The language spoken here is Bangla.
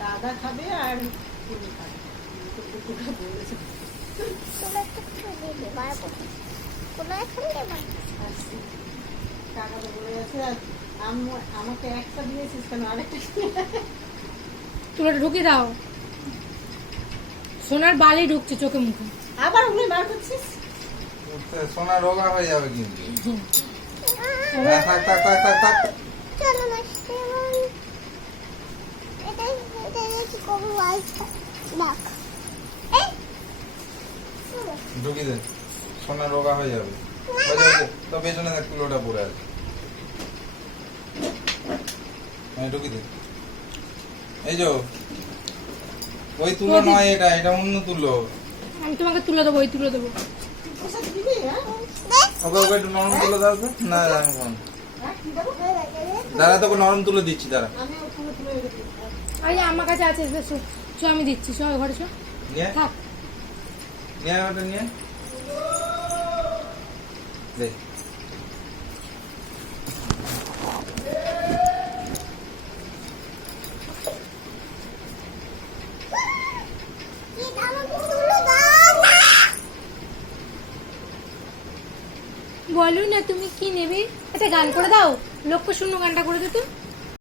দাদা খাবে আর আমাকে একটা দিয়েছিস কেন আরেকটা তুলোটা ঢুকিয়ে দাও। সোনার বালি ঢুকছে চোখে মুখে, আবার ওগুলো বার করছিস। সোনা রোগা হয়ে যাবে কিন্তু। ঢুকিয়ে দে, সোনা রোগা হয়ে যাবে। তো পেছনে দেখ তুলোটা পড়ে আছে। ঢুকিয়ে দে। এই যে ওই তুলো নয়, এটা এটা অন্য তুলো। আমি তোমাকে তুলে দেবো, ওই তুলে দেবো। ওকে ওকে একটু নরম তুলো দাও তো। না দাঁড়া, তোকে নরম তুলে দিচ্ছি, দাঁড়া। আরে আমার কাছে আছে, আমি দিচ্ছি। সব ঘরে সব থাক, নিয়ে ওটা নিয়ে দেখ। বলো না তুমি কি নেবে? একটা গান করে দাও, লক্ষ্য শূন্য গানটা করে দে তো।